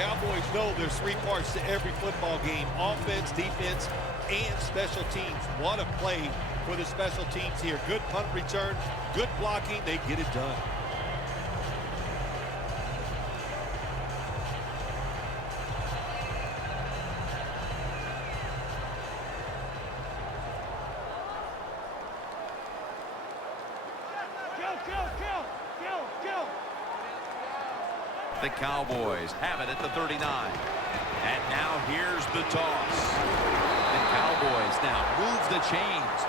Cowboys know there's three parts to every football game: offense, defense, and special teams. What a play for the special teams here. Good punt return, good blocking. They get it done. The Cowboys have it at the 39. And now here's the toss. The Cowboys now move the chains.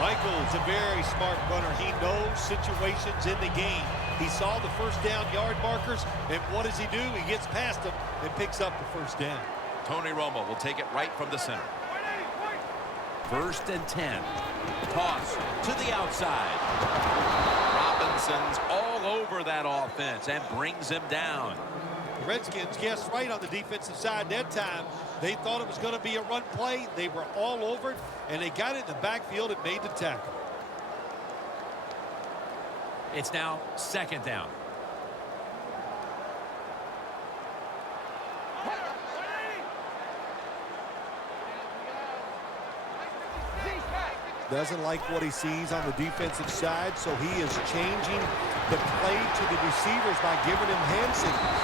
Michael's a very smart runner. He knows situations in the game. He saw the first down yard markers, and what does he do? He gets past them and picks up the first down. Tony Romo will take it right from the center. 1st and 10. Toss to the outside. Robinson's all over that offense and brings him down. The Redskins guessed right on the defensive side that time. They thought it was going to be a run play. They were all over it, and they got it in the backfield and made the tackle. It's now 2nd down. Doesn't like what he sees on the defensive side, so he is changing the play to the receivers by giving him hand signals.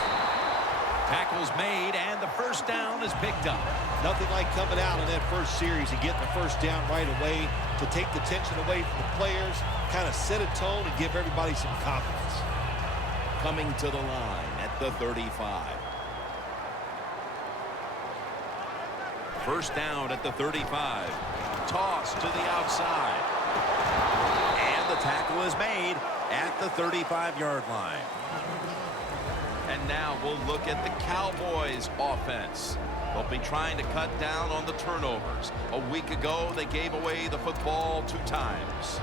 Tackle's made, and the first down is picked up. Nothing like coming out in that first series and getting the first down right away to take the tension away from the players, kind of set a tone and give everybody some confidence. Coming to the line at the 35. First down at the 35. Toss to the outside. And the tackle is made at the 35-yard line. And now we'll look at the Cowboys offense. They'll be trying to cut down on the turnovers. A week ago, they gave away the football 2 times.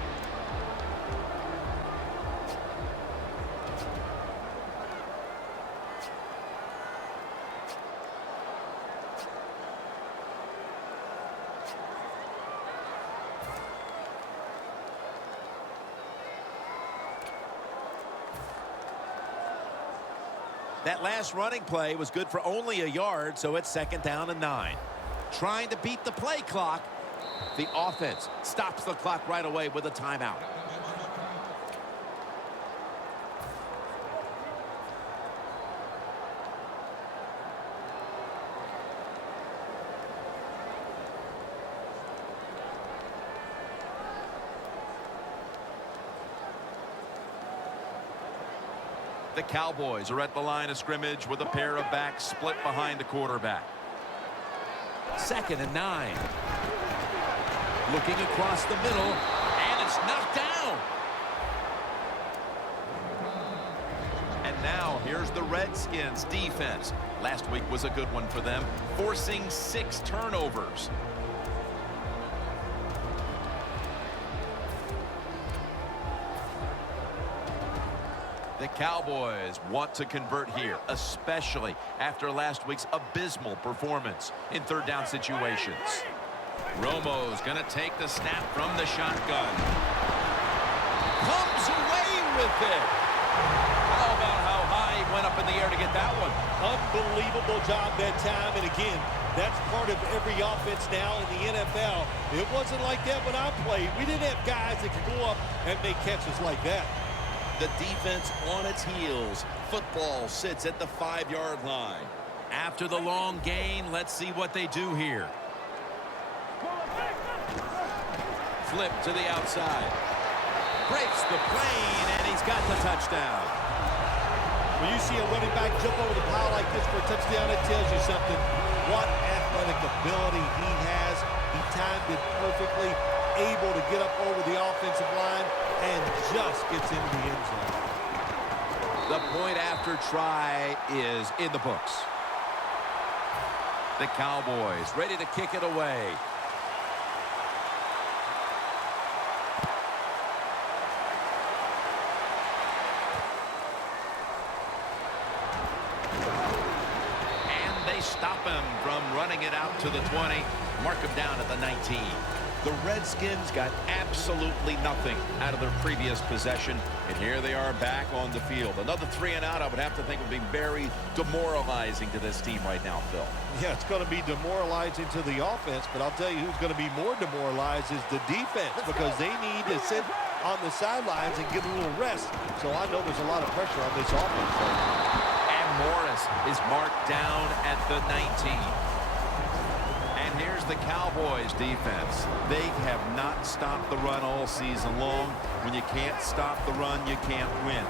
That last running play was good for only a yard, so it's 2nd down and 9. Trying to beat the play clock. The offense stops the clock right away with a timeout. The Cowboys are at the line of scrimmage with a pair of backs split behind the quarterback. 2nd and 9. Looking across the middle, and it's knocked down. And now here's the Redskins defense. Last week was a good one for them, forcing 6 turnovers. The Cowboys want to convert here, especially after last week's abysmal performance in 3rd down situations. Romo's going to take the snap from the shotgun. Comes away with it. How about how high he went up in the air to get that one? Unbelievable job that time, and again, that's part of every offense now in the NFL. It wasn't like that when I played. We didn't have guys that could go up and make catches like that. The defense on its heels. Football sits at the 5-yard line. After the long gain, let's see what they do here. Flip to the outside. Breaks the plane, and he's got the touchdown. When you see a running back jump over the pile like this for a touchdown, it tells you something. What athletic ability he has. He timed it perfectly, able to get up over the offensive line and just gets into the end zone. The point after try is in the books. The Cowboys ready to kick it away. And they stop him from running it out to the 20. Mark him down at the 19. The Redskins got absolutely nothing out of their previous possession, and here they are back on the field. Another 3 and out, I would have to think, would be very demoralizing to this team right now, Phil. Yeah, it's going to be demoralizing to the offense, but I'll tell you who's going to be more demoralized is the defense, because they need to sit on the sidelines and get a little rest. So I know there's a lot of pressure on this offense. And Morris is marked down at the 19. And here's the Cowboys defense. They have not stopped the run all season long. When you can't stop the run, you can't win.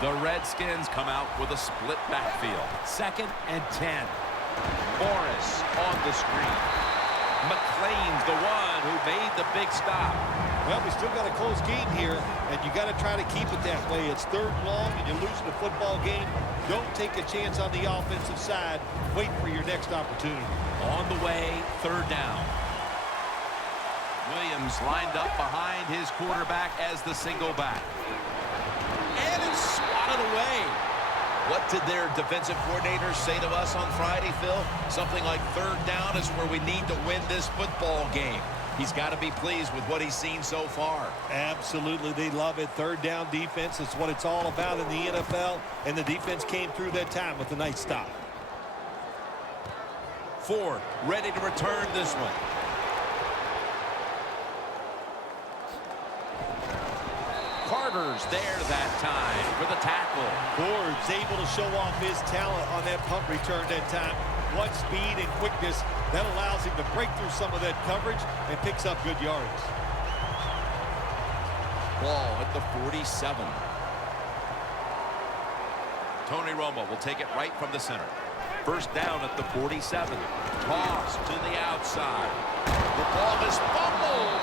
The Redskins come out with a split backfield. 2nd and 10. Morris on the screen. McLean's the one who made the big stop. Well, we still got a close game here, and you got to try to keep it that way. It's 3rd and long, and you're losing the football game. Don't take a chance on the offensive side. Wait for your next opportunity. On the way, 3rd down. Williams lined up behind his quarterback as the single back. And it's swatted away. What did their defensive coordinators say to us on Friday, Phil? Something like 3rd down is where we need to win this football game. He's got to be pleased with what he's seen so far. Absolutely, they love it. 3rd down defense is what it's all about in the NFL, and the defense came through that time with a nice stop. Ford ready to return this one. Carter's there that time for the tackle. Ford's able to show off his talent on that punt return that time. What speed and quickness that allows him to break through some of that coverage and picks up good yards. Ball at the 47. Tony Romo will take it right from the center. 1st down at the 47. Toss to the outside. The ball is fumbled.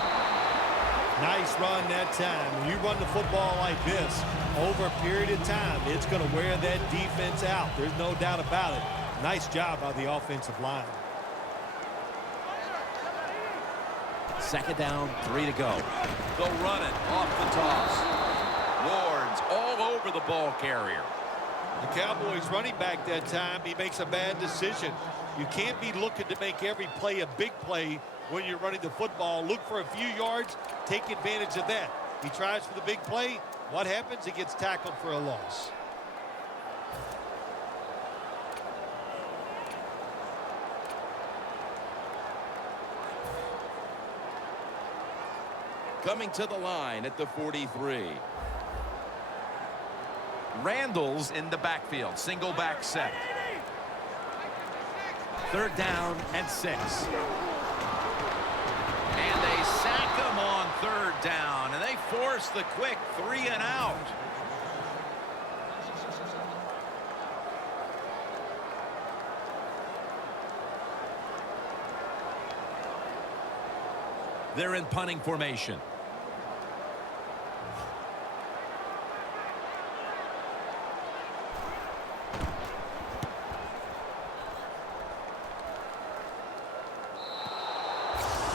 Nice run that time. When you run the football like this over a period of time, it's going to wear that defense out. There's no doubt about it. Nice job by the offensive line. 2nd down, 3 to go. They'll run it off the toss. Ward's all over the ball carrier. The Cowboys running back that time, he makes a bad decision. You can't be looking to make every play a big play when you're running the football. Look for a few yards, take advantage of that. He tries for the big play. What happens? He gets tackled for a loss. Coming to the line at the 43. Randall's in the backfield. Single back set. 3rd down and 6. And they sack him on 3rd down. And they force the quick 3 and out. They're in punting formation.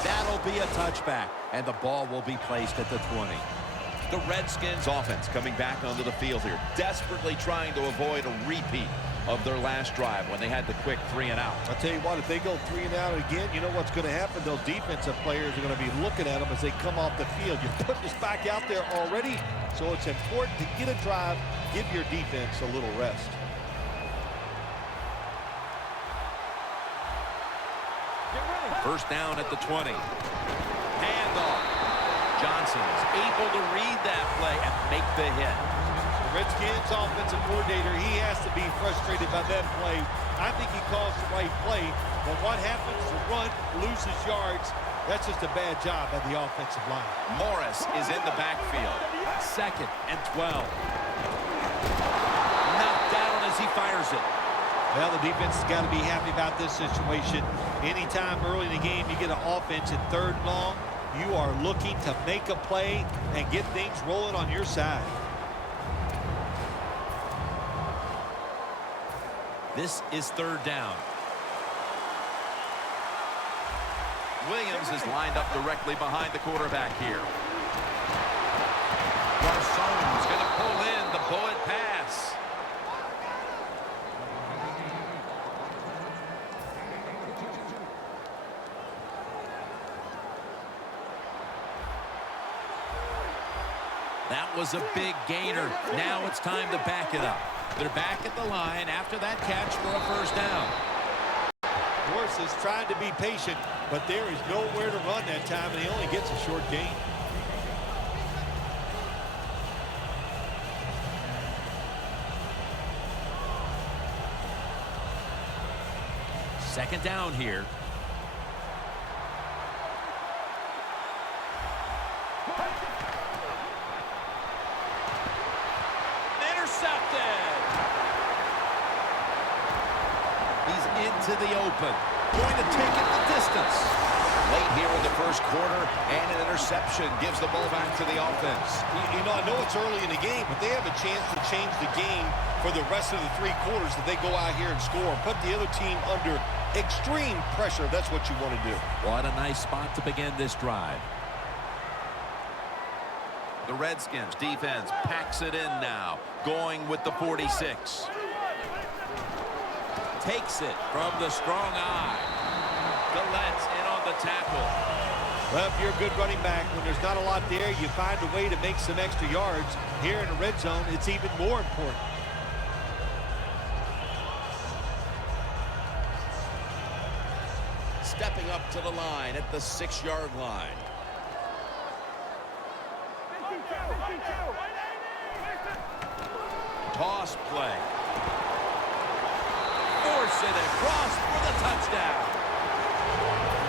That'll be a touchback, and the ball will be placed at the 20. The Redskins offense coming back onto the field here, desperately trying to avoid a repeat of their last drive when they had the quick 3 and out. I'll tell you what, if they go 3 and out again, you know what's going to happen? Those defensive players are going to be looking at them as they come off the field. You're putting this back out there already, so it's important to get a drive, give your defense a little rest. First down at the 20. Handoff. Johnson is able to read that play and make the hit. The Redskins offensive coordinator, he has to be frustrated by that play. I think he calls the right play, but what happens? The run loses yards. That's just a bad job by the offensive line. Morris is in the backfield. 2nd and 12. Knocked down as he fires it. Well, the defense has got to be happy about this situation. Anytime early in the game you get an offense in 3rd and long, you are looking to make a play and get things rolling on your side. This is 3rd down. Williams is lined up directly behind the quarterback here. Garçon's going to pull in the bullet pass. That was a big gainer. Now it's time to back it up. They're back at the line after that catch for a first down. Morris is trying to be patient, but there is nowhere to run that time, and he only gets a short gain. Second down here. Intercepted. He's into the open. Going to take it the distance. Late here in the first quarter, and an interception gives the ball back to the offense. You know, I know it's early in the game, but they have a chance to change the game for the rest of the 3 quarters if they go out here and score and put the other team under extreme pressure. That's what you want to do. What a nice spot to begin this drive. The Redskins defense packs it in now, going with the 46. Takes it from the strong eye. Gallette's in on the tackle. Well, if you're a good running back, when there's not a lot there, you find a way to make some extra yards. Here in the red zone, it's even more important. Stepping up to the line at the 6-yard line. Toss play. Force it across for the touchdown.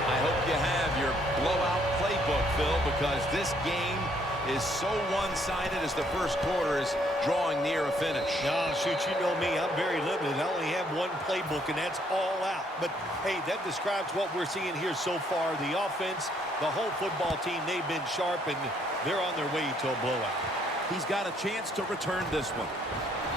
I hope you have your blowout playbook, Phil, because this game is so one-sided as the first quarter is drawing near a finish. No, shoot, you know me. I'm very limited. I only have one playbook, and that's all out. But, hey, that describes what we're seeing here so far. The offense, the whole football team, they've been sharp, and they're on their way to a blowout. He's got a chance to return this one.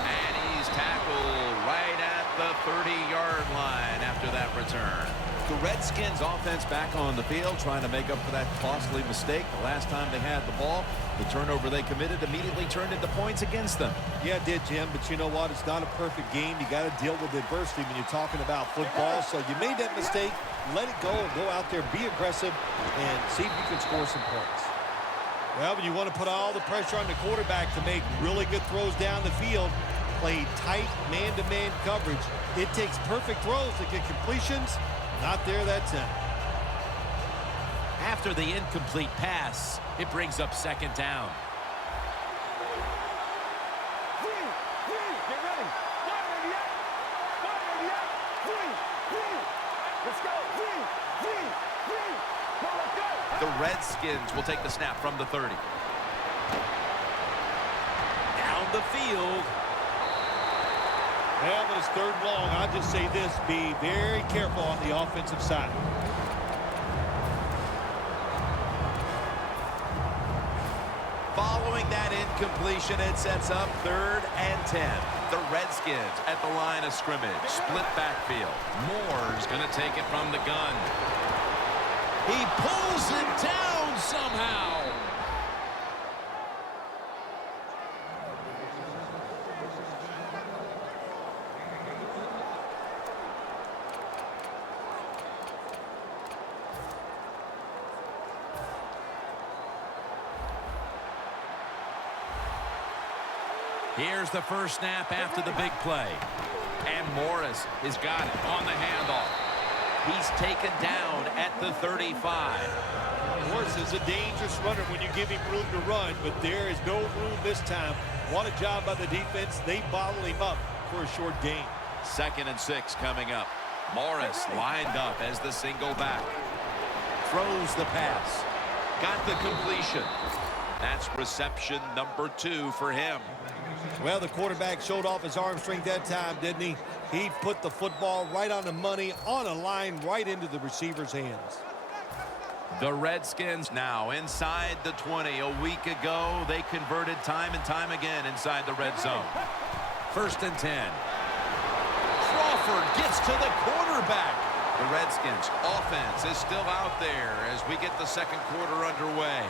And he's tackled right at the 30-yard line after that return. The Redskins offense back on the field trying to make up for that costly mistake. The last time they had the ball, the turnover they committed immediately turned into points against them. Yeah, it did, Jim, but you know what? It's not a perfect game. You got to deal with adversity when you're talking about football. So you made that mistake, let it go, and go out there, be aggressive, and see if you can score some points. Well, but you want to put all the pressure on the quarterback to make really good throws down the field, play tight man-to-man coverage. It takes perfect throws to get completions. Not there, that's it. After the incomplete pass, it brings up second down. The Redskins will take the snap from the 30. Down the field. Well, but it's third and long. I'll just say this, be very careful on the offensive side. Following that incompletion, it sets up 3rd and 10. The Redskins at the line of scrimmage. Split backfield. Moore's going to take it from the gun. He pulls it down somehow. Here's the first snap after the big play. And Morris has got it on the handoff. He's taken down at the 35. Morris is a dangerous runner when you give him room to run, but there is no room this time. What a job by the defense. They bottle him up for a short gain. 2nd and 6 coming up. Morris lined up as the single back. Throws the pass. Got the completion. That's reception number 2 for him. Well, the quarterback showed off his arm strength that time, didn't he? He put the football right on the money, on a line, right into the receiver's hands. The Redskins now inside the 20. A week ago, they converted time and time again inside the red zone. 1st and 10. Crawford gets to the quarterback. The Redskins offense is still out there as we get the second quarter underway.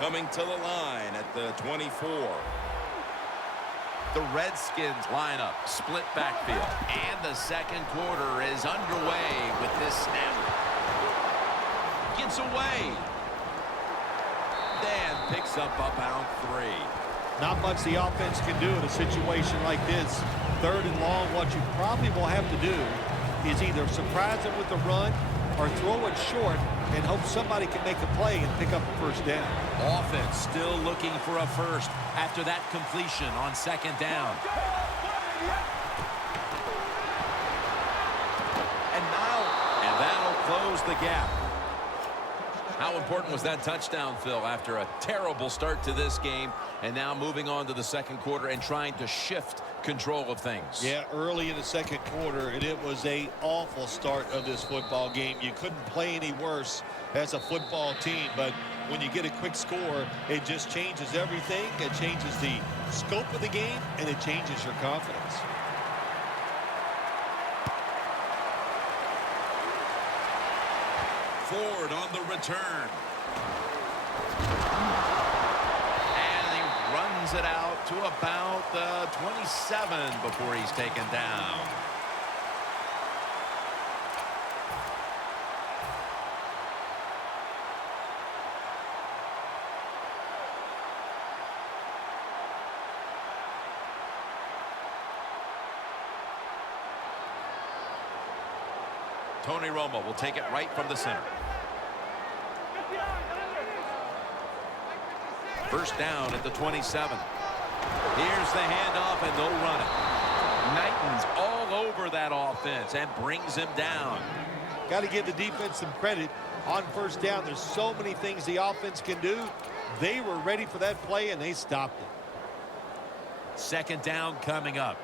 Coming to the line at the 24. The Redskins line up, split backfield. And the second quarter is underway with this snap. Gets away. Dan picks up about 3. Not much the offense can do in a situation like this. 3rd and long, what you probably will have to do is either surprise them with a run or throw it short and hope somebody can make a play and pick up a first down. Offense still looking for a first after that completion on 2nd down. And that'll close the gap. How important was that touchdown, Phil, after a terrible start to this game and now moving on to the second quarter and trying to shift control of things? Yeah, early in the second quarter, and it was an awful start of this football game. You couldn't play any worse as a football team, but when you get a quick score, it just changes everything. It changes the scope of the game, and it changes your confidence. Ford on the return. And he runs it out to about the 27 before he's taken down. Tony Romo will take it right from the center. First down at the 27. Here's the handoff, and they'll run it. Knighton's all over that offense and brings him down. Got to give the defense some credit on first down. There's so many things the offense can do. They were ready for that play, and they stopped it. 2nd down coming up.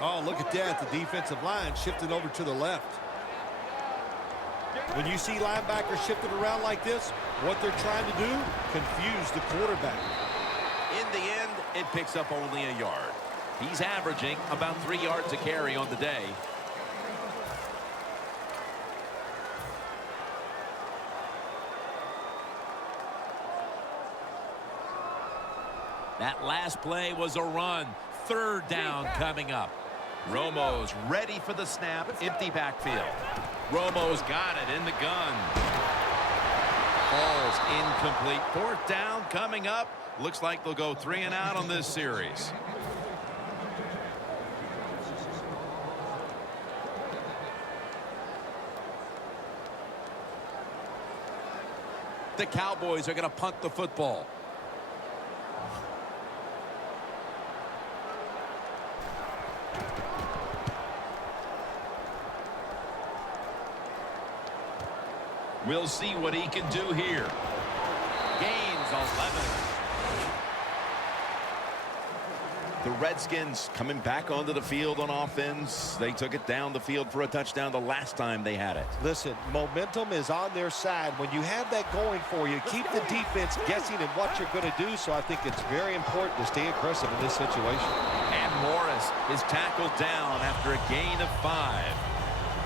Oh, look at that. The defensive line shifted over to the left. When you see linebackers shifted around like this, what they're trying to do, confuse the quarterback. In the end, it picks up only a yard. He's averaging about 3 yards a carry on the day. That last play was a run. 3rd down coming up. Romo's ready for the snap. Empty backfield. Romo's got it in the gun. Falls incomplete. 4th down coming up. Looks like they'll go 3 and out on this series. The Cowboys are going to punt the football. We'll see what he can do here. Gains 11. The Redskins coming back onto the field on offense. They took it down the field for a touchdown the last time they had it. Listen, momentum is on their side. When you have that going for you, keep the defense guessing at what you're going to do. So I think it's very important to stay aggressive in this situation. And Morris is tackled down after a gain of 5.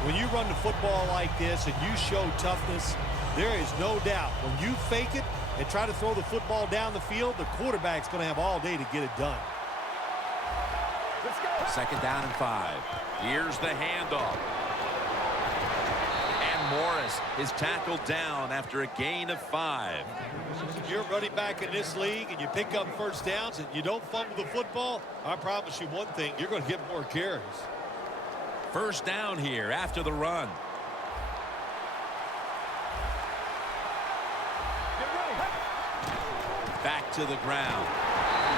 When you run the football like this and you show toughness, there is no doubt when you fake it and try to throw the football down the field, the quarterback's going to have all day to get it done. Let's go. 2nd down and 5. Here's the handoff. And Morris is tackled down after a gain of 5. You're running back in this league and you pick up first downs and you don't fumble the football, I promise you one thing, you're going to get more carries. First down here after the run. Back to the ground.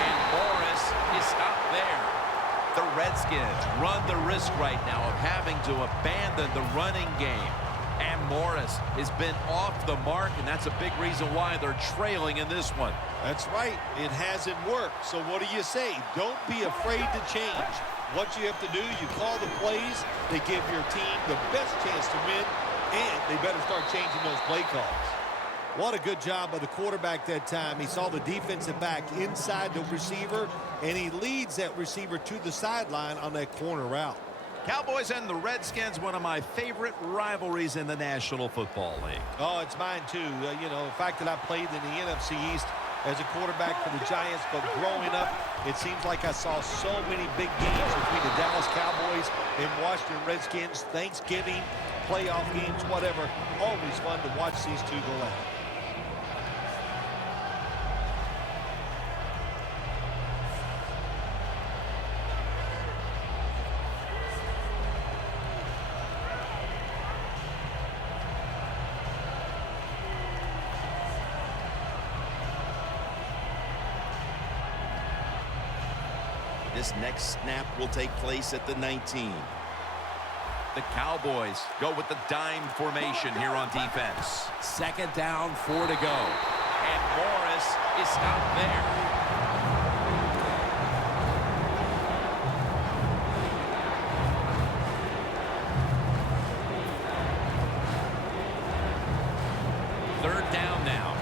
And Morris is stopped there. The Redskins run the risk right now of having to abandon the running game. And Morris has been off the mark, and that's a big reason why they're trailing in this one. That's right. It hasn't worked. So what do you say? Don't be afraid to change. What you have to do, you call the plays, they give your team the best chance to win, and they better start changing those play calls. What a good job by the quarterback that time. He saw the defensive back inside the receiver, and he leads that receiver to the sideline on that corner route. Cowboys and the Redskins, one of my favorite rivalries in the National Football League. Oh, it's mine too. You know, the fact that I played in the NFC East, as a quarterback for the Giants, but growing up, it seems like I saw so many big games between the Dallas Cowboys and Washington Redskins, Thanksgiving, playoff games, whatever. Always fun to watch these two go at it. This next snap will take place at the 19. The Cowboys go with the dime formation here on defense. Second down, 4 to go. And Morris is stopped there. Third down now.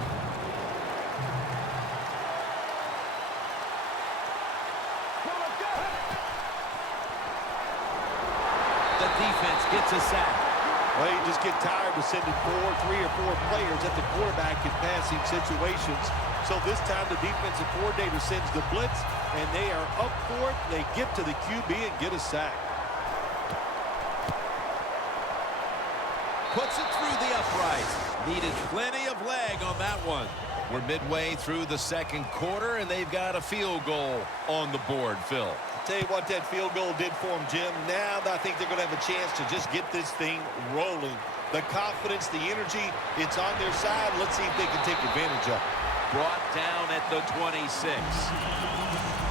Defense gets a sack. Well, you just get tired of sending 3 or 4 players at the quarterback in passing situations. So this time the defensive coordinator sends the blitz, and they are up for it. They get to the QB and get a sack. Puts it through the upright. Needed plenty of leg on that one. We're midway through the second quarter, and they've got a field goal on the board, Phil. Tell you what that field goal did for them, Jim. Now I think they're going to have a chance to just get this thing rolling. The confidence, the energy, it's on their side. Let's see if they can take advantage of it. Brought down at the 26.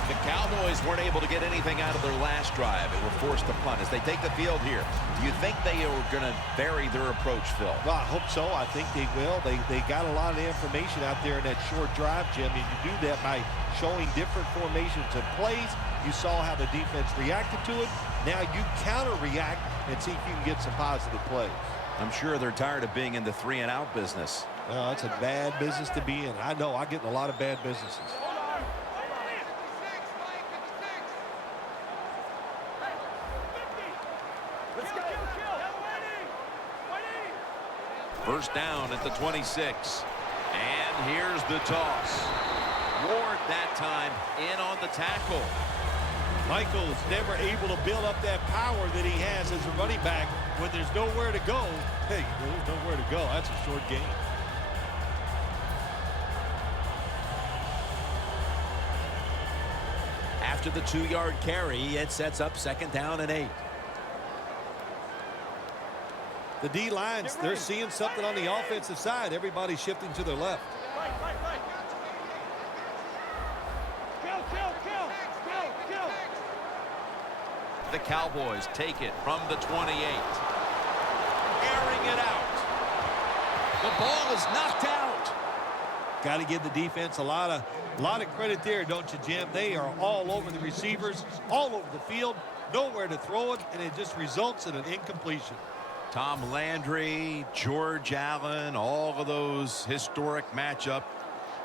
The Cowboys weren't able to get anything out of their last drive and were forced to punt as they take the field here. Do you think they are going to vary their approach, Phil? Well, I hope so. I think they will. They got a lot of information out there in that short drive, Jim, and you do that by showing different formations and plays. You saw how the defense reacted to it. Now you counter-react and see if you can get some positive plays. I'm sure they're tired of being in the 3-and-out business. Well, that's a bad business to be in. I know. I get in a lot of bad businesses. First down at the 26. And here's the toss. Ward that time in on the tackle. Michael's never able to build up that power that he has as a running back when there's nowhere to go. Hey, there's nowhere to go. That's a short game. After the 2-yard carry, it sets up second down and 8. The D-lines, they're seeing something on the offensive side. Everybody's shifting to their left. The Cowboys take it from the 28. Airing it out. The ball is knocked out. Got to give the defense a lot of credit there, don't you, Jim? They are all over the receivers, all over the field, nowhere to throw it, and it just results in an incompletion. Tom Landry, George Allen, all of those historic matchup.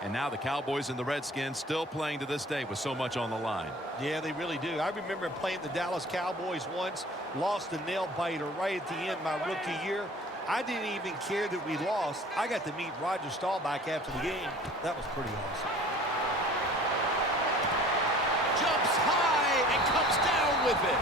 And now the Cowboys and the Redskins still playing to this day with so much on the line. Yeah, they really do. I remember playing the Dallas Cowboys once, lost a nail-biter right at the end my rookie year. I didn't even care that we lost. I got to meet Roger Staubach after the game. That was pretty awesome. Jumps high and comes down with it.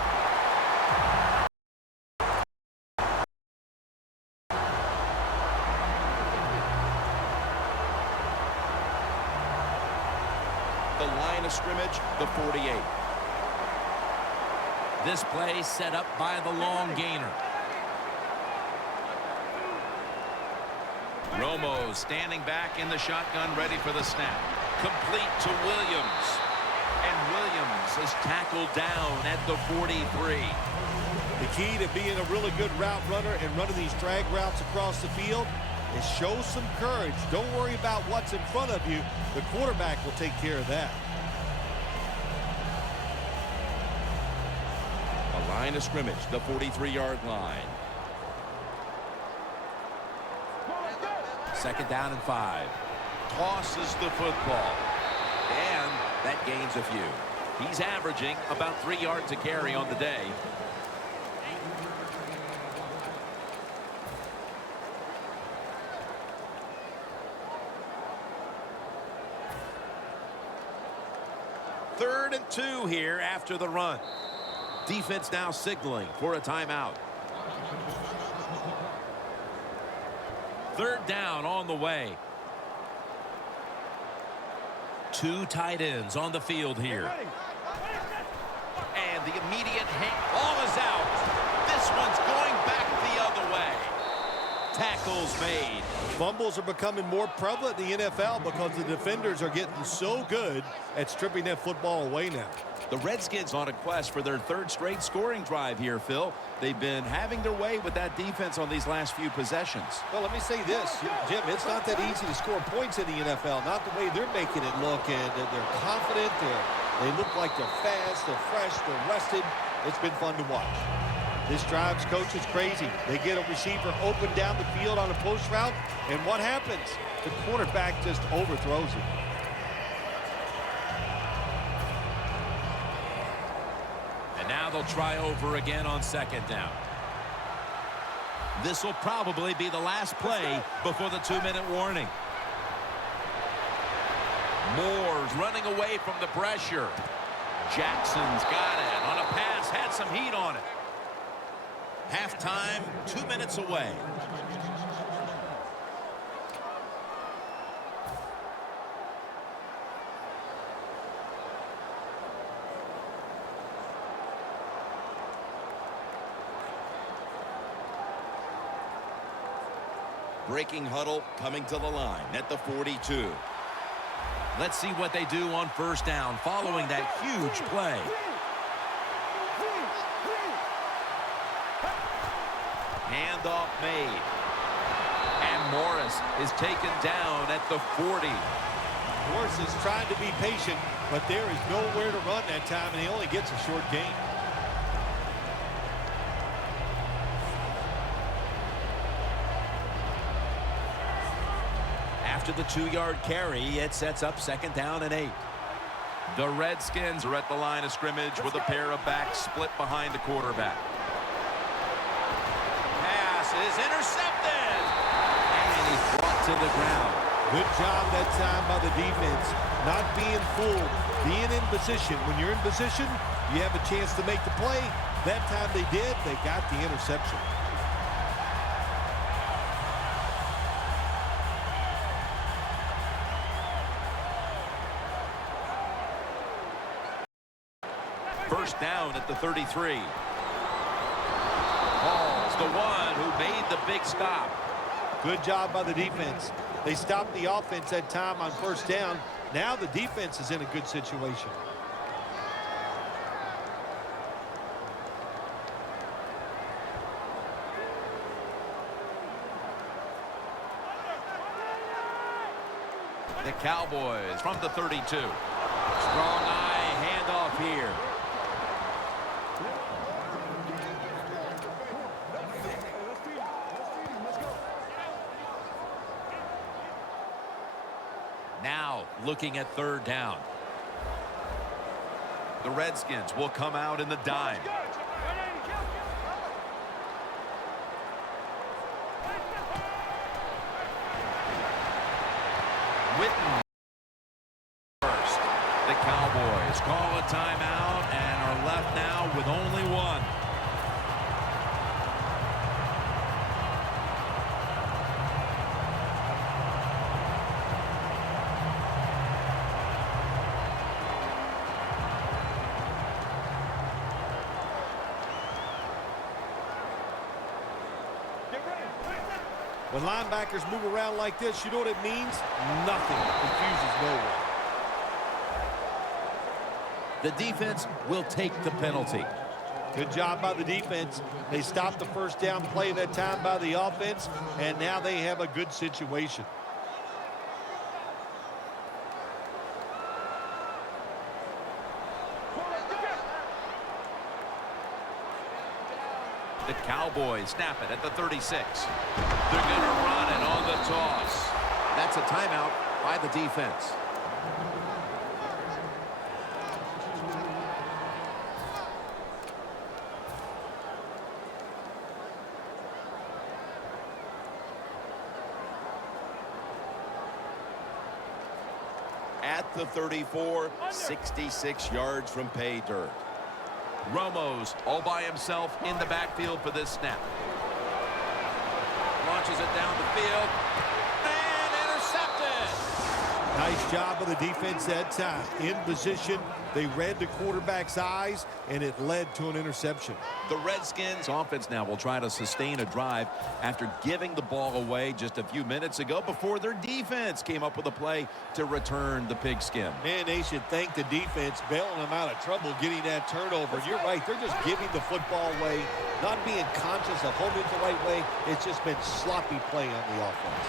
The line of scrimmage, the 48. This play set up by the long gainer. Romo standing back in the shotgun, ready for the snap. Complete to Williams. And Williams is tackled down at the 43. The key to being a really good route runner and running these drag routes across the field is show some courage. Don't worry about what's in front of you. The quarterback will take care of that. A line of scrimmage, the 43-yard line. Second down and 5. Tosses the football. And that gains a few. He's averaging about 3 yards a carry on the day. 3rd and 2 here after the run. Defense now signaling for a timeout. 3rd down on the way. 2 tight ends on the field here. And the immediate ball is out. This one's going back the other way. Tackles made. Fumbles are becoming more prevalent in the NFL because the defenders are getting so good at stripping that football away now. The Redskins on a quest for their 3rd straight scoring drive here, Phil. They've been having their way with that defense on these last few possessions. Well, let me say this, Jim, it's not that easy to score points in the NFL, not the way they're making it look, and they're confident, they look like they're fast, they're fresh, they're rested. It's been fun to watch. This drive's coach is crazy. They get a receiver open down the field on a post route, and what happens? The quarterback just overthrows it. And now they'll try over again on 2nd down. This will probably be the last play before the 2-minute warning. Moore's running away from the pressure. Jackson's got it on a pass, had some heat on it. Halftime, 2 minutes away. Breaking huddle coming to the line at the 42. Let's see what they do on 1st down following that huge play. Handoff made. And Morris is taken down at the 40. Morris is trying to be patient, but there is nowhere to run that time, and he only gets a short gain. After the 2-yard carry, it sets up 2nd down and 8. The Redskins are at the line of scrimmage with a pair of backs split behind the quarterback. Pass is intercepted. And he's brought to the ground. Good job that time by the defense. Not being fooled, being in position. When you're in position, you have a chance to make the play. That time they did, they got the interception. First down at the 33. Hall's the one who made the big stop. Good job by the defense. They stopped the offense that time on 1st down. Now the defense is in a good situation. The Cowboys from the 32. Strong eye handoff here. Now looking at 3rd down. The Redskins will come out in the dime. Witten first. The Cowboys call a timeout and are left now with only one. When linebackers move around like this, you know what it means? Nothing. Confuses no one. The defense will take the penalty. Good job by the defense. They stopped the 1st down play that time by the offense, and now they have a good situation. The Cowboys snap it at the 36. They're going to run it on the toss. That's a timeout by the defense. At at the 34, 66 yards from pay dirt. Romo's all by himself in the backfield for this snap. Launches it down the field. And intercepted. Nice job of the defense that time. In position, they read the quarterback's eyes, and it led to an interception. The Redskins offense now will try to sustain a drive after giving the ball away just a few minutes ago before their defense came up with a play to return the pigskin. Man, they should thank the defense bailing them out of trouble getting that turnover. You're right. They're just giving the football away, not being conscious of holding it the right way. It's just been sloppy play on the offense.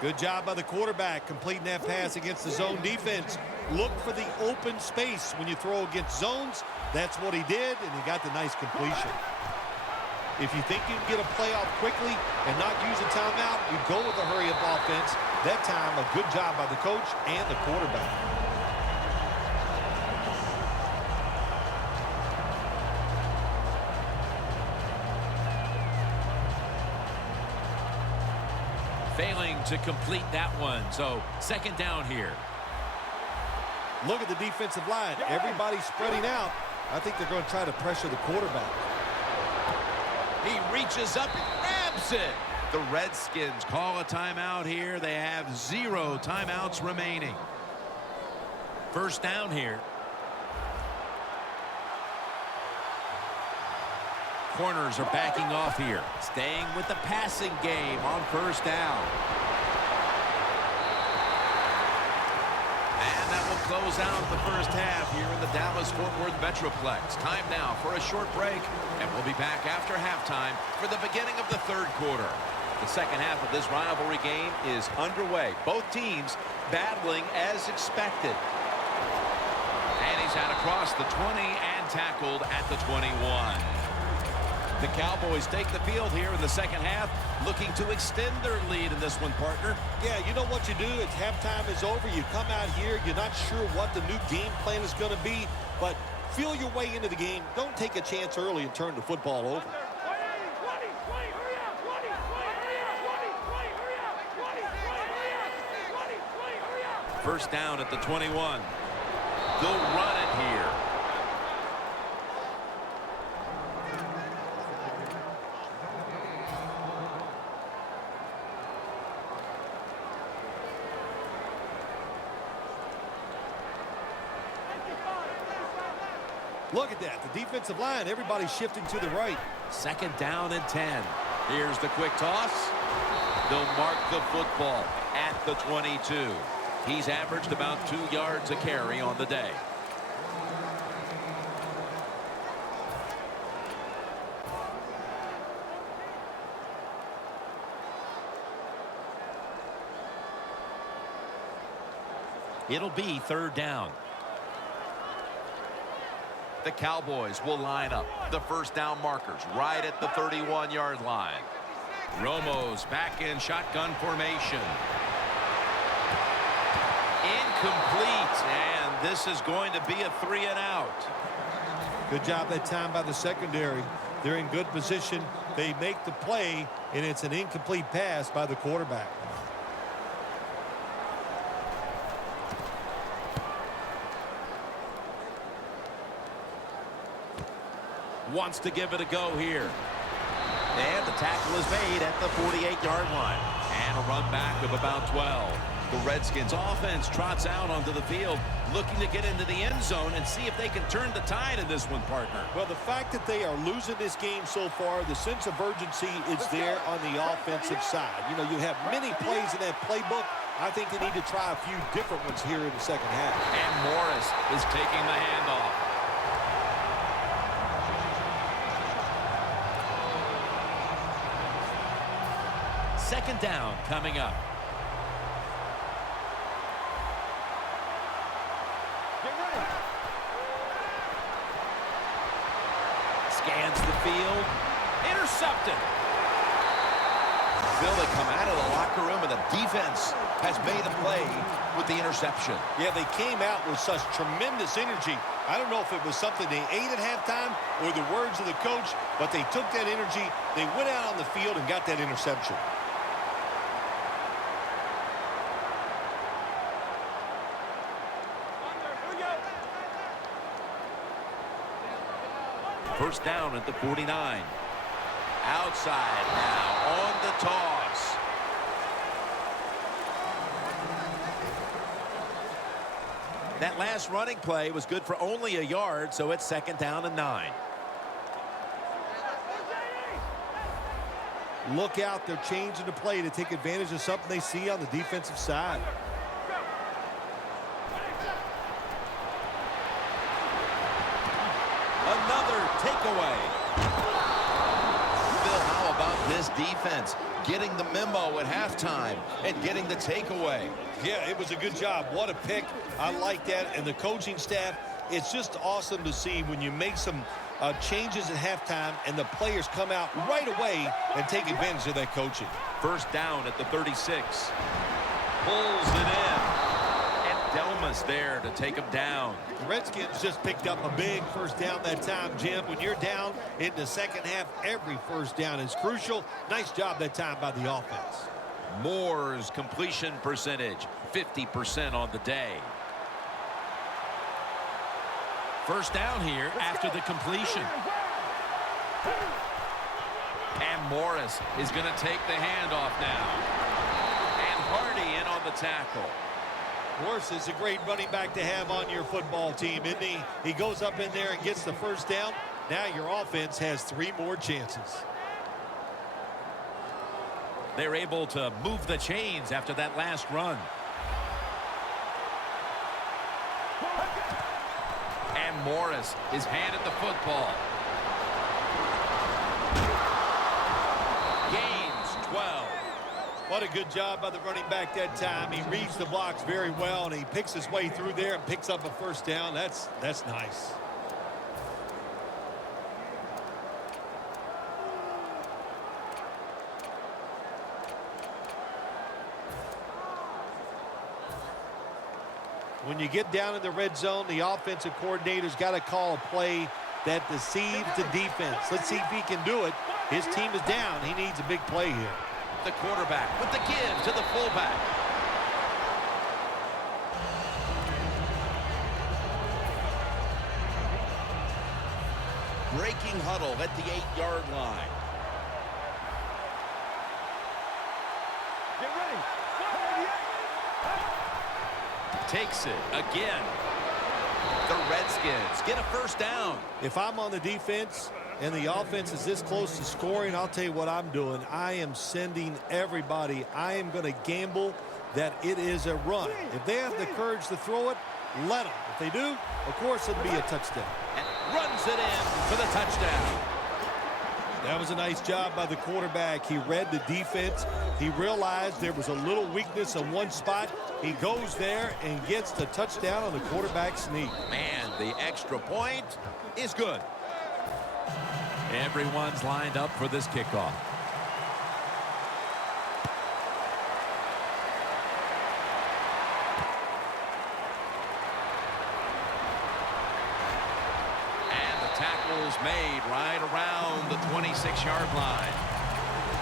Good job by the quarterback completing that pass against the zone defense. Look for the open space when you throw against zones. That's what he did, and he got the nice completion. If you think you can get a play off quickly and not use a timeout, you go with a hurry-up offense. That time, a good job by the coach and the quarterback. Failing to complete that one, so second down here. Look at the defensive line. Everybody's spreading out. I think they're going to try to pressure the quarterback. He reaches up and grabs it. The Redskins call a timeout here. They have 0 timeouts remaining. First down here. Corners are backing off here. Staying with the passing game on first down. And that will close out the first half here in the Dallas-Fort Worth Metroplex. Time now for a short break, and we'll be back after halftime for the beginning of the third quarter. The second half of this rivalry game is underway. Both teams battling as expected. And he's out across the 20 and tackled at the 21. The Cowboys take the field here in the second half, looking to extend their lead in this one, partner. Yeah, you know what you do? It's halftime is over. You come out here. You're not sure what the new game plan is going to be, but feel your way into the game. Don't take a chance early and turn the football over. First down at the 21. They'll run it here. Look at that. The defensive line, everybody's shifting to the right. Second down and 10. Here's the quick toss. They'll mark the football at the 22. He's averaged about 2 yards a carry on the day. It'll be third down. The Cowboys will line up. The first down markers right at the 31-yard line. Romo's back in shotgun formation. Incomplete, and this is going to be a 3-and-out. Good job that time by the secondary. They're in good position. They make the play, and it's an incomplete pass by the quarterback. Wants to give it a go here. And the tackle is made at the 48-yard line. And a run back of about 12. The Redskins offense trots out onto the field, looking to get into the end zone and see if they can turn the tide in this one, partner. Well, the fact that they are losing this game so far, the sense of urgency is there on the offensive side. You know, you have many plays in that playbook. I think they need to try a few different ones here in the second half. And Morris is taking the handoff. Second down coming up. Scans the field. Intercepted. Bill, they come out of the locker room, and the defense has made a play with the interception. Yeah, they came out with such tremendous energy. I don't know if it was something they ate at halftime or the words of the coach, but they took that energy, they went out on the field and got that interception. First down at the 49. Outside now on the toss. That last running play was good for only a yard, so it's 2nd down and 9. Look out, they're changing the play to take advantage of something they see on the defensive side. Another takeaway. Phil, how about this defense? Getting the memo at halftime and getting the takeaway. Yeah, it was a good job. What a pick. I like that. And the coaching staff, it's just awesome to see when you make some changes at halftime and the players come out right away and take advantage of that coaching. First down at the 36. Pulls it in. And Delmas there to take him down. The Redskins just picked up a big first down that time, Jim. When you're down in the second half, every first down is crucial. Nice job that time by the offense. Moore's completion percentage, 50% on the day. First down here after the completion. And Morris is going to take the handoff now. And Hardy in on the tackle. Morris is a great running back to have on your football team, isn't he? He goes up in there and gets the first down. Now your offense has 3 more chances. They're able to move the chains after that last run. And Morris is handed the football. Gains 12. What a good job by the running back that time. He reads the blocks very well, and he picks his way through there and picks up a first down. That's nice. When you get down in the red zone, the offensive coordinator's got to call a play that deceives the defense. Let's see if he can do it. His team is down. He needs a big play here. The quarterback with the give to the fullback. Breaking huddle at the 8-yard line. Get ready. Takes it again. The Redskins get a first down. If I'm on the defense and the offense is this close to scoring, I'll tell you what I'm doing. I am sending everybody. I am going to gamble that it is a run. If they have the courage to throw it, let them. If they do, of course it'll be a touchdown. And runs it in for the touchdown. That was a nice job by the quarterback. He read the defense. He realized there was a little weakness in one spot. He goes there and gets the touchdown on the quarterback sneak. Man, the extra point is good. Everyone's lined up for this kickoff. Tackles made right around the 26-yard line.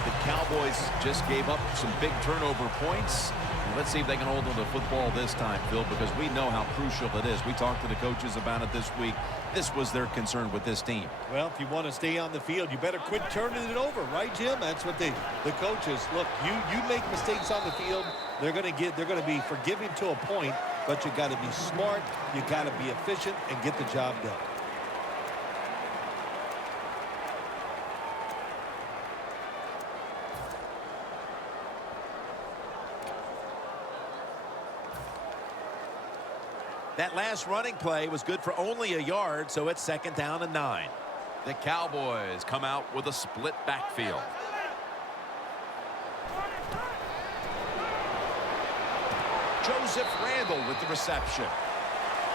The Cowboys just gave up some big turnover points. Let's see if they can hold on to the football this time, Phil, because we know how crucial it is. We talked to the coaches about it this week. This was their concern with this team. Well, if you want to stay on the field, you better quit turning it over, right, Jim? That's what the coaches look. You make mistakes on the field, they're going to be forgiving to a point, but you got to be smart, you got to be efficient, and get the job done. That last running play was good for only a yard, so it's 2nd down and 9. The Cowboys come out with a split backfield. Joseph Randall with the reception.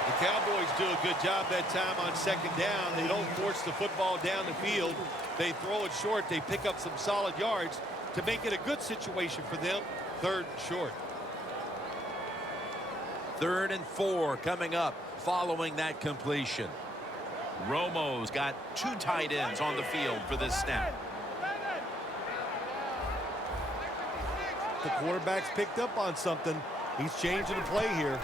The Cowboys do a good job that time on 2nd down. They don't force the football down the field. They throw it short. They pick up some solid yards to make it a good situation for them. 3rd and short. 3rd and 4 coming up following that completion. Romo's got 2 tight ends on the field for this snap. The quarterback's picked up on something. He's changing the play here.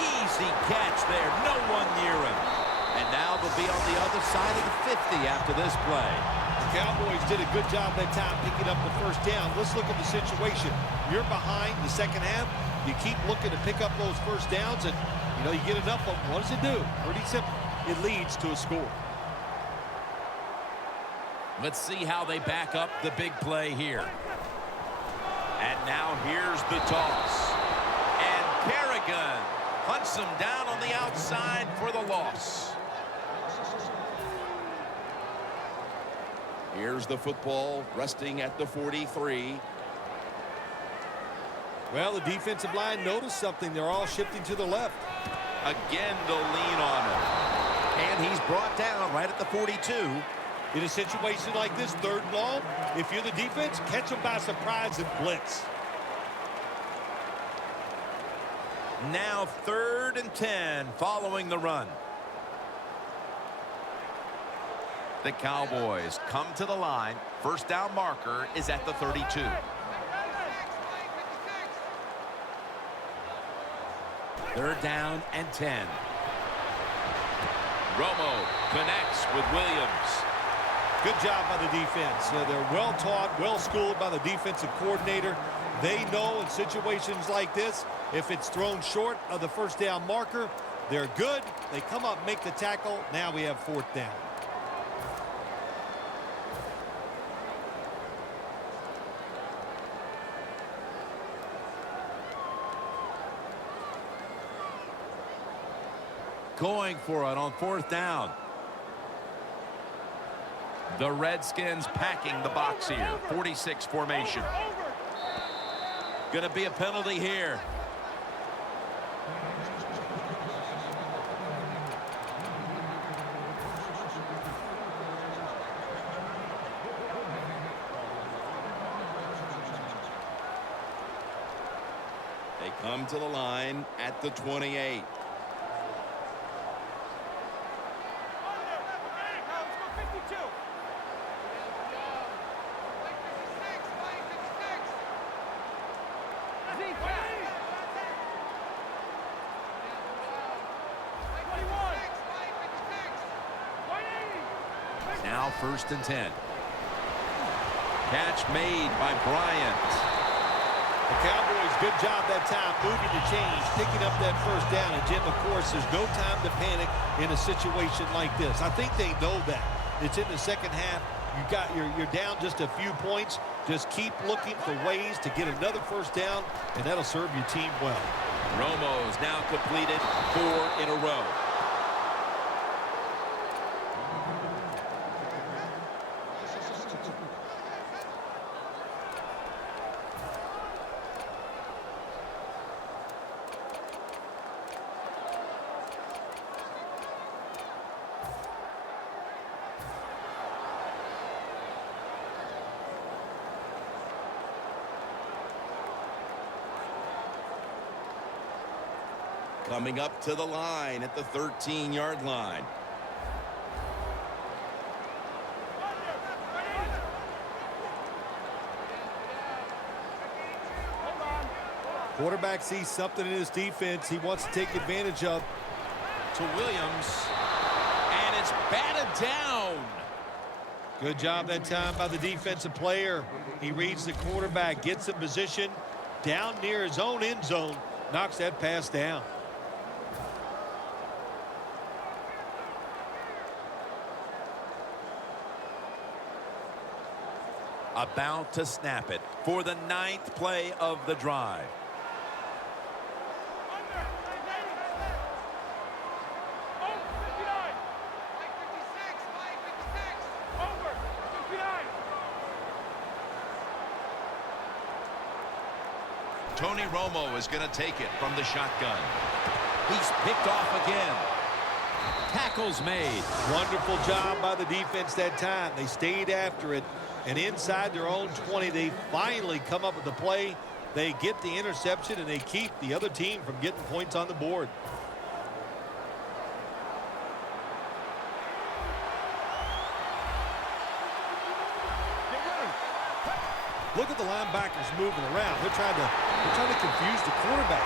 Easy catch there. No one near him. And now they'll be on the other side of the 50 after this play. The Cowboys did a good job that time picking up the first down. Let's look at the situation. You're behind the second half. You keep looking to pick up those first downs, and, you get enough of them. What does it do? Pretty simple. It leads to a score. Let's see how they back up the big play here. And now here's the toss. And Kerrigan hunts him down on the outside for the loss. Here's the football resting at the 43. Well, the defensive line noticed something. They're all shifting to the left. Again, they'll lean on him. And he's brought down right at the 42. In a situation like this, 3rd and long, if you're the defense, catch them by surprise and blitz. Now 3rd and 10 following the run. The Cowboys come to the line. First down marker is at the 32. Third down and 10. Romo connects with Williams. Good job by the defense. They're well taught, well schooled by the defensive coordinator. They know in situations like this, if it's thrown short of the first down marker, they're good. They come up, make the tackle. Now we have 4th down. Going for it on 4th down. The Redskins packing the box here. 46 formation. Going to be a penalty here. They come to the line at the 28. Now 1st and 10. Catch made by Bryant. The Cowboys, good job that time moving the chains, picking up that first down. And, Jim, of course, there's no time to panic in a situation like this. I think they know that. It's in the second half. You're down just a few points. Just keep looking for ways to get another first down, and that'll serve your team well. Romo's now completed 4 in a row. Coming up to the line at the 13-yard line. Quarterback sees something in his defense he wants to take advantage of. To Williams. And it's batted down. Good job that time by the defensive player. He reads the quarterback, gets in position down near his own end zone, knocks that pass down. About to snap it for the 9th play of the drive. Tony Romo is going to take it from the shotgun. He's picked off again. Tackles made. Wonderful job by the defense that time. They stayed after it. And inside their own 20, they finally come up with the play. They get the interception, and they keep the other team from getting points on the board. Look at the linebackers moving around. They're trying to confuse the quarterback.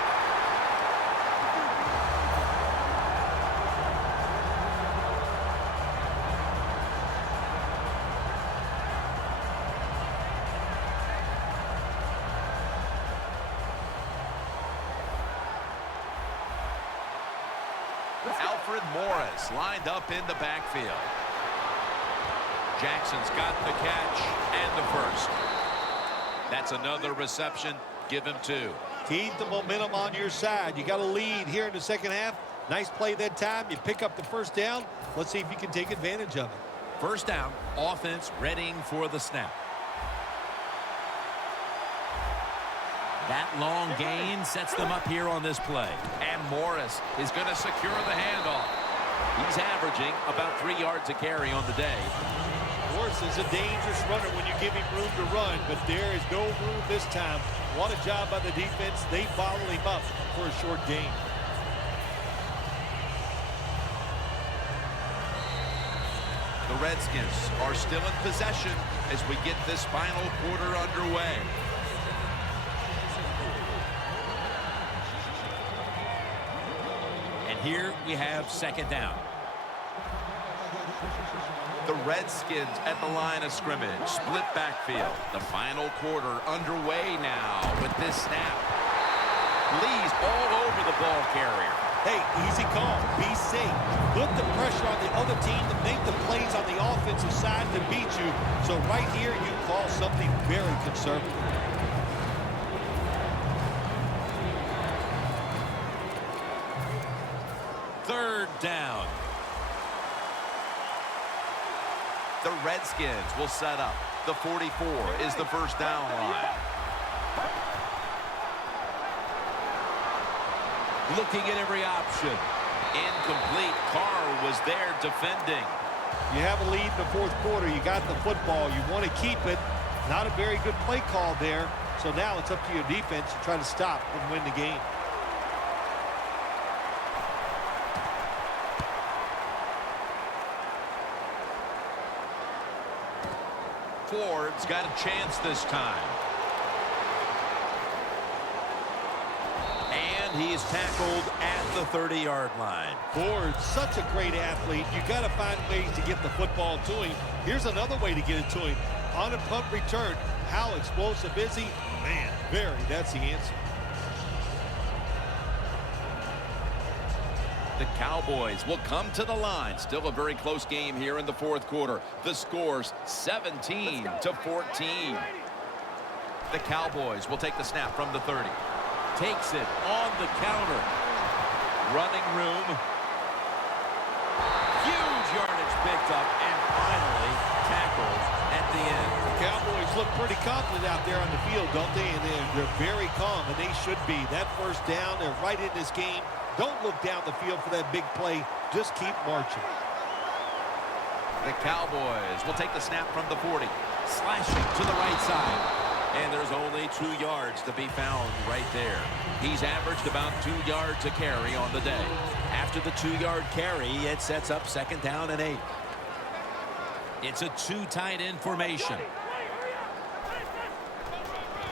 Alfred Morris lined up in the backfield. Jackson's got the catch and the first. That's another reception. Give him 2. Keep the momentum on your side. You got a lead here in the second half. Nice play that time. You pick up the first down. Let's see if you can take advantage of it. First down, offense readying for the snap. That long gain sets them up here on this play. And Morris is going to secure the handoff. He's averaging about 3 yards a carry on the day. Morris is a dangerous runner when you give him room to run, but there is no room this time. What a job by the defense. They followed him up for a short gain. The Redskins are still in possession as we get this final quarter underway. And here we have second down. The Redskins at the line of scrimmage. Split backfield. The final quarter underway now with this snap. Lee's all over the ball carrier. Hey, easy call. Be safe. Put the pressure on the other team to make the plays on the offensive side to beat you. So right here, you call something very conservative. Third down. The Redskins will set up. The 44 is the first down line. Looking at every option. Incomplete. Carr was there defending. You have a lead in the fourth quarter. You got the football. You want to keep it. Not a very good play call there. So now it's up to your defense to try to stop and win the game. Ford's got a chance this time. And he is tackled at the 30-yard line. Ford, such a great athlete. You got to find ways to get the football to him. Here's another way to get it to him. On a punt return, how explosive is he? Man, very. That's the answer. The Cowboys will come to the line. Still a very close game here in the fourth quarter. The score's 17-14. The Cowboys will take the snap from the 30. Takes it on the counter. Running room. Huge yardage picked up and finally tackled at the end. The Cowboys look pretty confident out there on the field, don't they? And they're very calm, and they should be. That first down, they're right in this game. Don't look down the field for that big play. Just keep marching. The Cowboys will take the snap from the 40. Slashing to the right side. And there's only 2 yards to be found right there. He's averaged about 2 yards a carry on the day. After the 2-yard carry, it sets up second down and 8. It's a 2 tight end formation.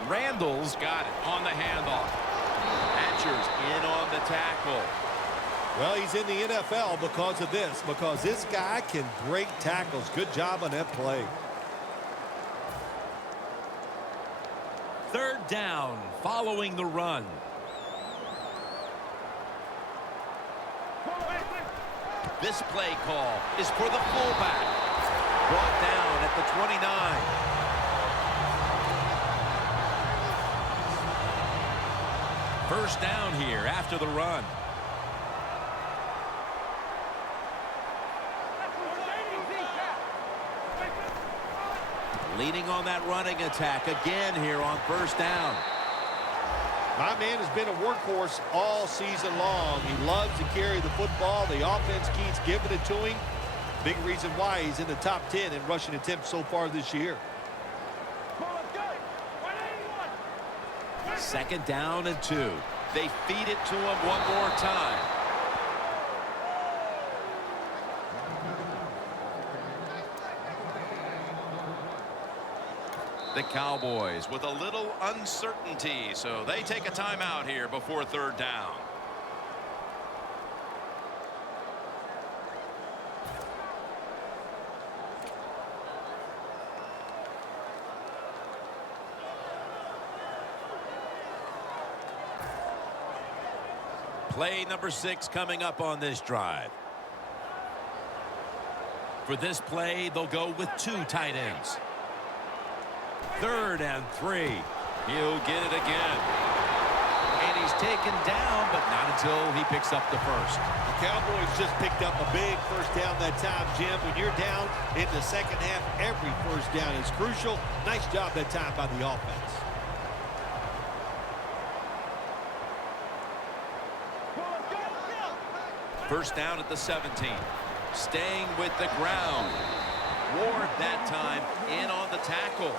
Randall's got it on the handoff. Hatcher's in on the tackle. Well, he's in the NFL because of this, because this guy can break tackles. Good job on that play. Third down following the run. This play call is for the fullback. Brought down at the 29. First down here after the run. Leading on that running attack again here on first down. My man has been a workhorse all season long. He loves to carry the football. The offense keeps giving it to him. Big reason why he's in the top 10 in rushing attempts so far this year. Second down and 2. They feed it to him one more time. The Cowboys with a little uncertainty, so they take a timeout here before third down. Play number 6 coming up on this drive. For this play, they'll go with 2 tight ends. 3rd and 3. He'll get it again. And he's taken down, but not until he picks up the first. The Cowboys just picked up a big first down that time, Jim. When you're down in the second half, every first down is crucial. Nice job that time by the offense. First down at the 17. Staying with the ground. Ward that time in on the tackle.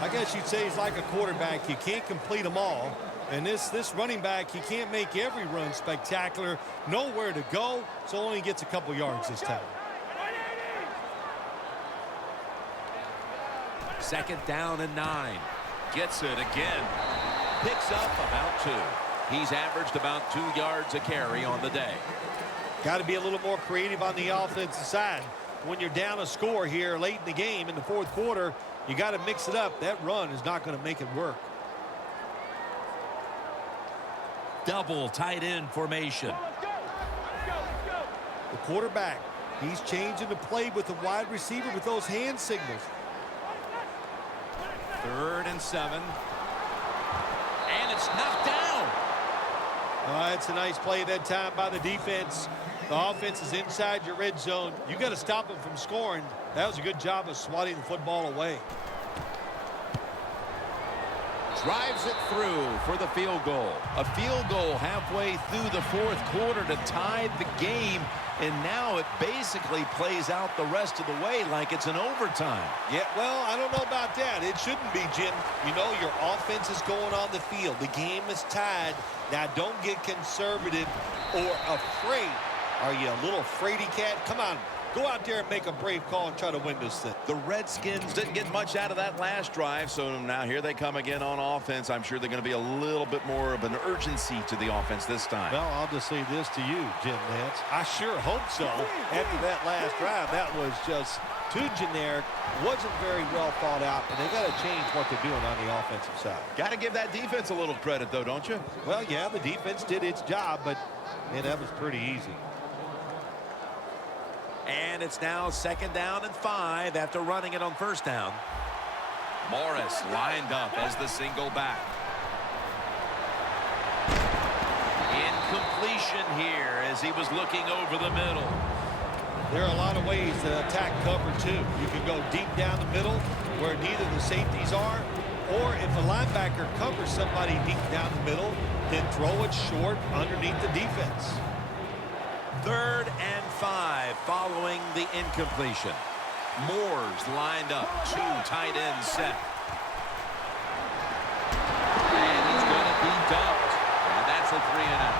I guess you'd say he's like a quarterback. You can't complete them all. And this running back, he can't make every run spectacular. Nowhere to go, so only gets a couple yards this time. 2nd down and 9. Gets it again. Picks up about 2. He's averaged about 2 yards a carry on the day. Got to be a little more creative on the offensive side. When you're down a score here late in the game in the 4th quarter, you got to mix it up. That run is not going to make it work. Double tight end formation. The quarterback, he's changing the play with the wide receiver with those hand signals. 3rd and 7. And it's knocked down. It's a nice play that time by the defense. The offense is inside your red zone. You got to stop them from scoring. That was a good job of swatting the football away. Drives it through for the field goal. A field goal halfway through the 4th quarter to tie the game. And now it basically plays out the rest of the way like it's an overtime. Yeah, well, I don't know about that. It shouldn't be, Jim. You know, your offense is going on the field. The game is tied. Now, don't get conservative or afraid. Are you a little fraidy cat? Come on. Go out there and make a brave call and try to win this thing. The Redskins didn't get much out of that last drive, so now here they come again on offense. I'm sure they're going to be a little bit more of an urgency to the offense this time. Well, I'll just say this to you, Jim Nance. I sure hope so. After that last drive, that was just too generic, wasn't very well thought out, and they got to change what they're doing on the offensive side. Got to give that defense a little credit, though, don't you? Well, yeah, the defense did its job, but man, that was pretty easy. And it's now 2nd down and 5 after running it on 1st down. Morris lined up as the single back. Incompletion here as he was looking over the middle. There are a lot of ways to attack cover, too. You can go deep down the middle where neither the safeties are, or if a linebacker covers somebody deep down the middle, then throw it short underneath the defense. 3rd and 5 following the incompletion. Moore's lined up, 2 tight ends set. And he's going to be dumped. And that's a 3-and-out.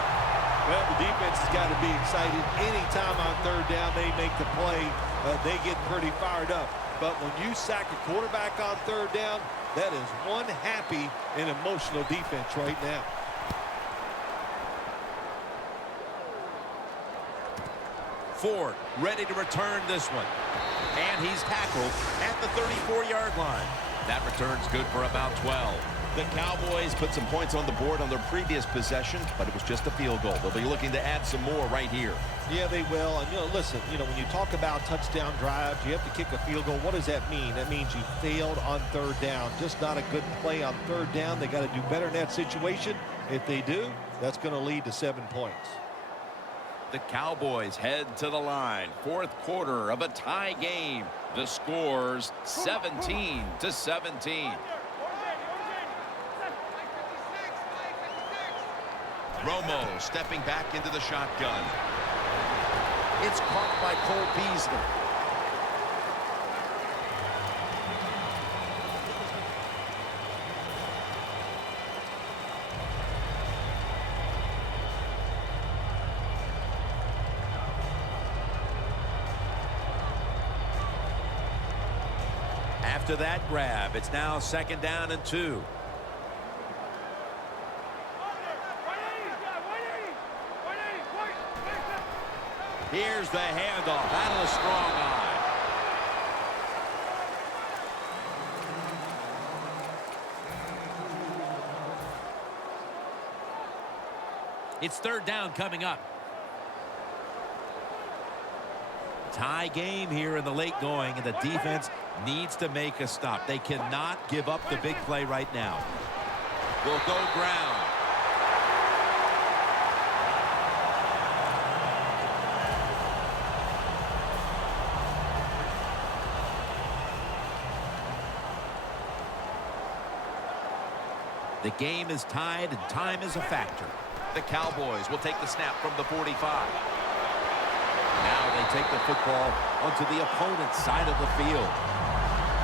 Well, the defense has got to be excited. Anytime on 3rd down they make the play, they get pretty fired up. But when you sack a quarterback on 3rd down, that is one happy and emotional defense right now. Ford ready to return this one. And he's tackled at the 34-yard line. That return's good for about 12. The Cowboys put some points on the board on their previous possession, but it was just a field goal. They'll be looking to add some more right here. Yeah, they will. And, listen, when you talk about touchdown drives, you have to kick a field goal. What does that mean? That means you failed on 3rd down. Just not a good play on 3rd down. They got to do better in that situation. If they do, that's going to lead to 7 points. The Cowboys head to the line. 4th quarter of a tie game. The score's 17-17. Romo stepping back into the shotgun. It's caught by Cole Beasley. After that grab, it's now 2nd down and 2. Here's the handoff out of the strong eye. It's third down coming up. Tie game here in the late going, and the defense needs to make a stop. They cannot give up the big play right now. Will go ground. The game is tied, and time is a factor. The Cowboys will take the snap from the 45. Now they take the football onto the opponent's side of the field.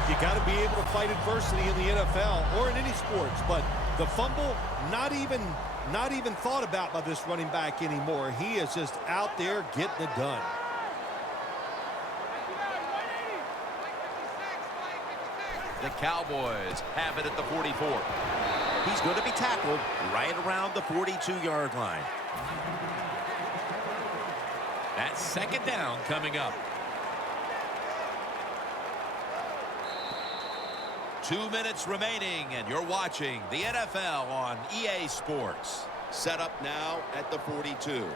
You got to be able to fight adversity in the NFL or in any sports, but the fumble, not even thought about by this running back anymore. He is just out there getting it done. The Cowboys have it at the 44. He's going to be tackled right around the 42-yard line. That's second down coming up. 2 minutes remaining, and you're watching the NFL on EA Sports. Set up now at the 42.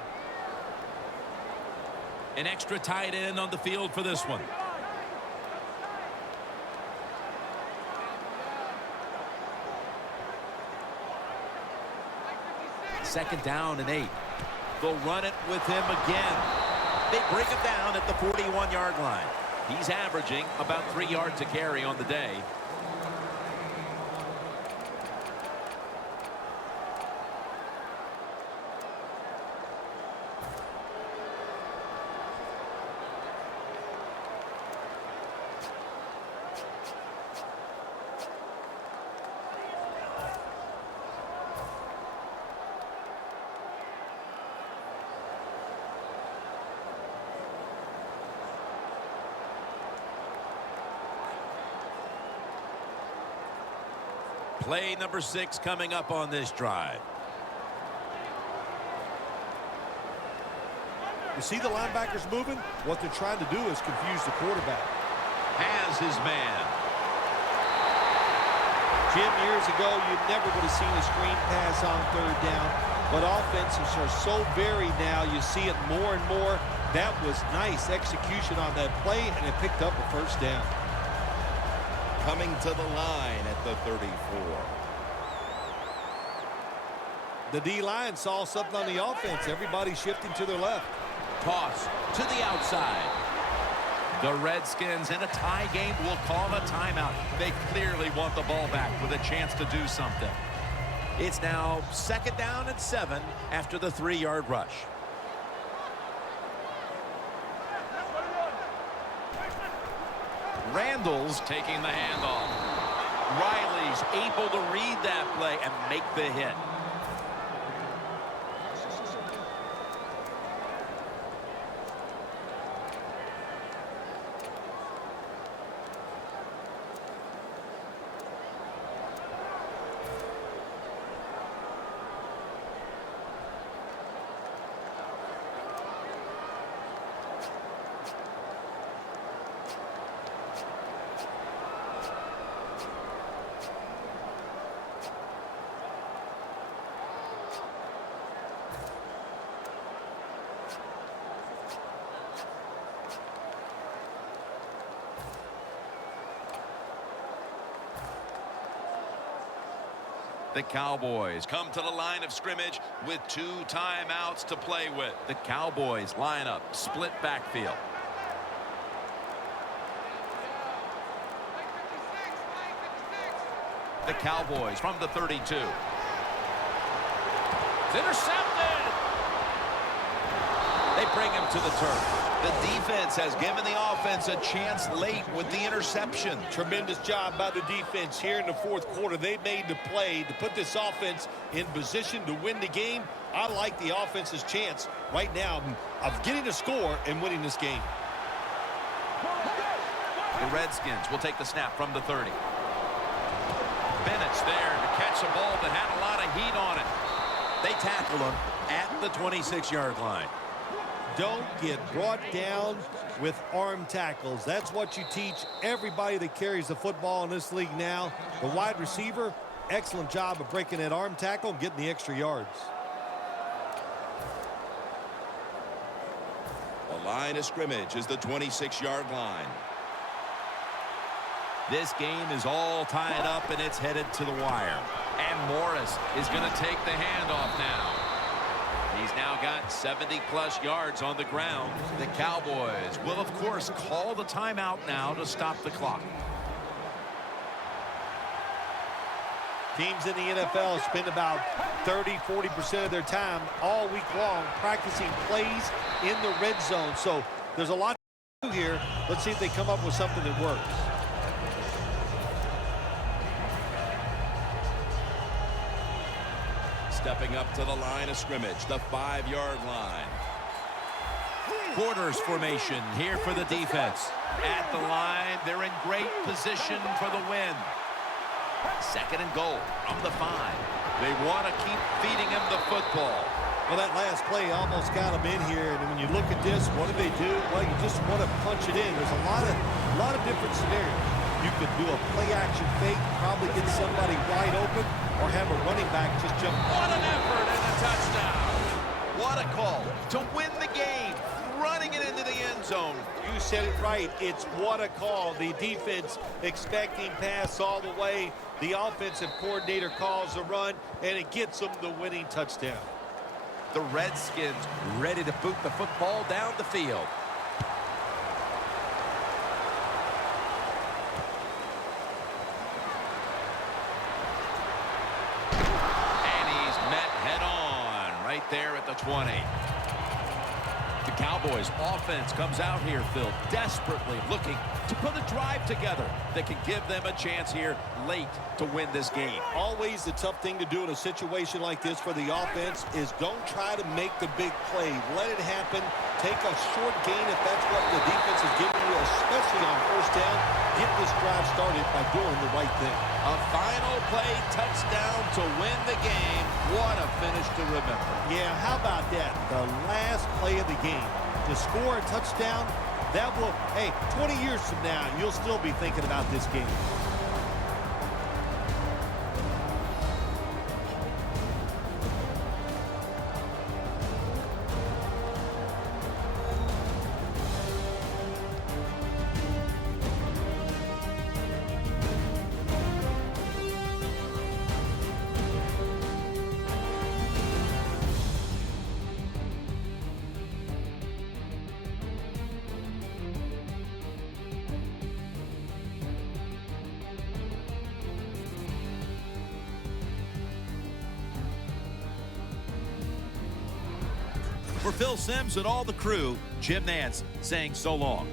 An extra tight end on the field for this one. Second down and 8. They'll run it with him again. They bring him down at the 41-yard line. He's averaging about 3 yards a carry on the day. Play number 6 coming up on this drive. You see the linebackers moving? What they're trying to do is confuse the quarterback. Has his man. Jim, years ago, you never would have seen a screen pass on third down, but offenses are so varied now. You see it more and more. That was nice execution on that play, and it picked up a first down. Coming to the line at the 34. The D-line saw something on the offense. Everybody shifting to their left. Toss to the outside. The Redskins in a tie game will call a timeout. They clearly want the ball back with a chance to do something. It's now second down and 7 after the 3-yard rush. Randall's taking the handoff. Riley's able to read that play and make the hit. The Cowboys come to the line of scrimmage with 2 timeouts to play with. The Cowboys line up, split backfield. The Cowboys from the 32. It's intercepted. They bring him to the turf. The defense has given the offense a chance late with the interception. Tremendous job by the defense here in the fourth quarter. They made the play to put this offense in position to win the game. I like the offense's chance right now of getting a score and winning this game. The Redskins will take the snap from the 30. Bennett's there to catch a ball that had a lot of heat on it. They tackle him at the 26-yard line. Don't get brought down with arm tackles. That's what you teach everybody that carries the football in this league now. The wide receiver, excellent job of breaking that arm tackle and getting the extra yards. The line of scrimmage is the 26-yard line. This game is all tied up, and it's headed to the wire. And Morris is going to take the handoff now. He's now got 70-plus yards on the ground. The Cowboys will, of course, call the timeout now to stop the clock. Teams in the NFL spend about 30-40% of their time all week long practicing plays in the red zone. So there's a lot to do here. Let's see if they come up with something that works. Stepping up to the line of scrimmage, the 5-yard line. Quarters formation here for the defense. At the line, they're in great position for the win. 2nd and goal from the 5. They want to keep feeding him the football. Well, that last play almost got him in here. And when you look at this, what do they do? Well, you just want to punch it in. There's a lot of different scenarios. You could do a play-action fake, probably get somebody wide open, or have a running back just jump. What an effort and a touchdown. What a call to win the game, running it into the end zone. You said it right. It's what a call. The defense expecting pass all the way. The offensive coordinator calls the run, and it gets them the winning touchdown. The Redskins ready to boot the football down the field. Right there at the 20. The Cowboys offense comes out here, Phil, desperately looking to put a drive together that can give them a chance here late to win this game. Always the tough thing to do in a situation like this for the offense is don't try to make the big play. Let it happen. Take a short gain if that's what the defense is giving you, especially on 1st down. Get this drive started by doing the right thing. A final play touchdown to win the game. What a finish to remember. Yeah, how about that? The last play of the game. To score a touchdown, that will, hey, 20 years from now, you'll still be thinking about this game. For Phil Simms and all the crew, Jim Nantz saying so long.